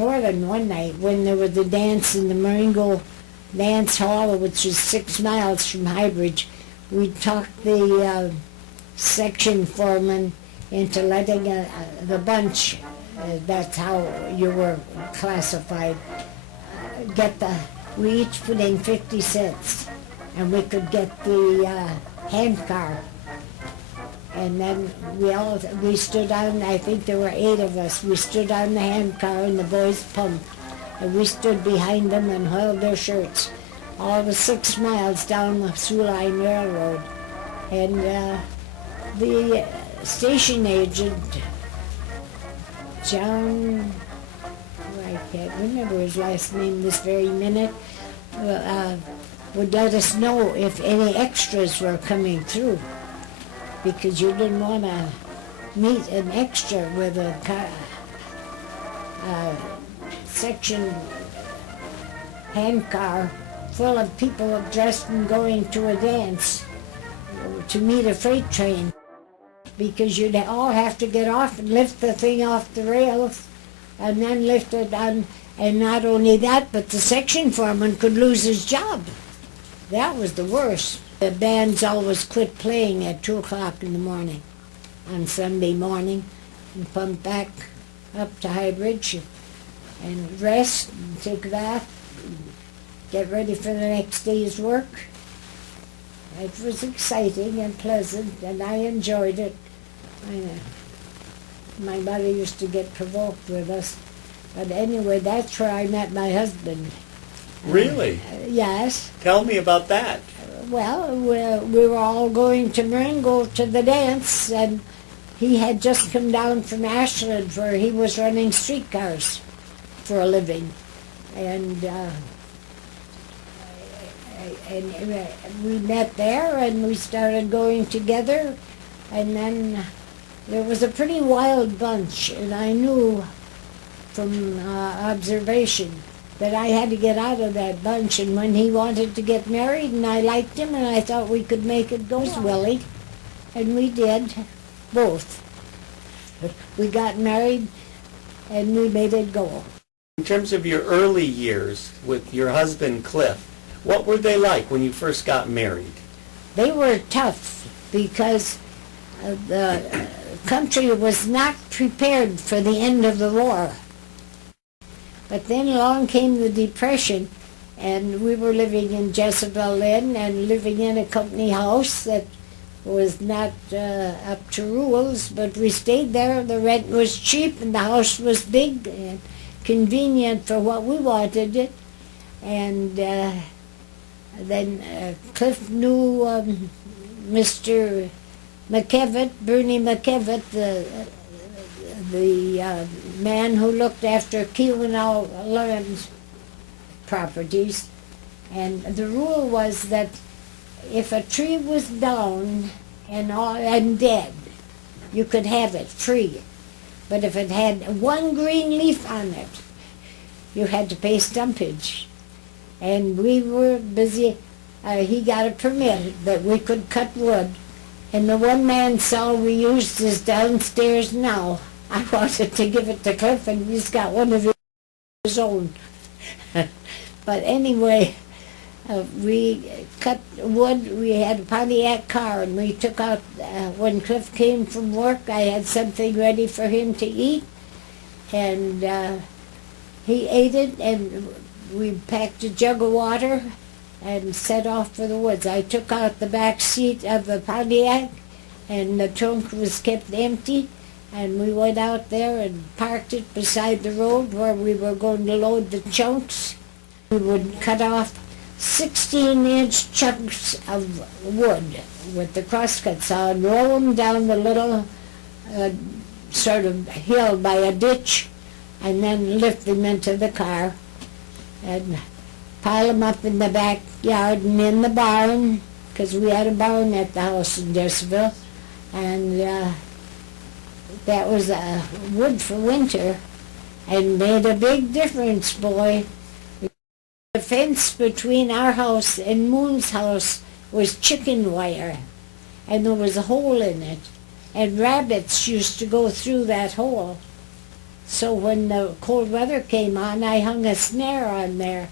More than one night when there was a dance in the Marengo Dance Hall, which is 6 miles from Highbridge. We talked the section foreman into letting the bunch, that's how you were classified, we each put in 50 cents and we could get the hand car. And then we stood on, I think there were 8 of us, we stood on the hand car and the boys pumped. And we stood behind them and held their shirts. All the 6 miles down the Sioux Line Railroad. And the station agent, John, I can't remember his last name this very minute, would let us know if any extras were coming through, because you didn't want to meet an extra with a section handcar full of people dressed and going to a dance to meet a freight train, because you'd all have to get off and lift the thing off the rails and then lift it on. And not only that, but the section foreman could lose his job. That was the worst. The bands always quit playing at 2 o'clock in the morning on Sunday morning and pump back up to Highbridge and rest and take a bath and get ready for the next day's work. It was exciting and pleasant, and I enjoyed it. My mother used to get provoked with us. But anyway, that's where I met my husband. Really? Yes. Tell me about that. Well, we were all going to Marengo to the dance, and he had just come down from Ashland where he was running streetcars for a living. And we met there and we started going together, and then there was a pretty wild bunch, and I knew from observation that I had to get out of that bunch. And when he wanted to get married and I liked him and I thought we could make it go, Willie, and we did, both. We got married and we made it go. In terms of your early years with your husband Cliff, what were they like when you first got married? They were tough because the country was not prepared for the end of the war. But then along came the Depression, and we were living in Jezebel then and living in a company house that was not up to rules, but we stayed there. The rent was cheap and the house was big and convenient for what we wanted it. And then Cliff knew Mr. McKevitt, Bernie McKevitt, the man who looked after Keweenaw Land properties. And the rule was that if a tree was down and dead, you could have it free. But if it had one green leaf on it, you had to pay stumpage. And we were busy. He got a permit that we could cut wood. And the one man saw we used is downstairs now. I wanted to give it to Cliff, and he's got one of his own. But anyway, we cut wood. We had a Pontiac car, and we took out, when Cliff came from work, I had something ready for him to eat. And he ate it, and we packed a jug of water and set off for the woods. I took out the back seat of the Pontiac, and the trunk was kept empty, and we went out there and parked it beside the road where we were going to load the chunks. We would cut off 16-inch chunks of wood with the crosscut saw and roll them down the little sort of hill by a ditch, and then lift them into the car and pile them up in the backyard and in the barn, because we had a barn at the house in Jezebel, and that was wood for winter, and made a big difference, boy. The fence between our house and Moon's house was chicken wire, and there was a hole in it, and rabbits used to go through that hole. So when the cold weather came on, I hung a snare on there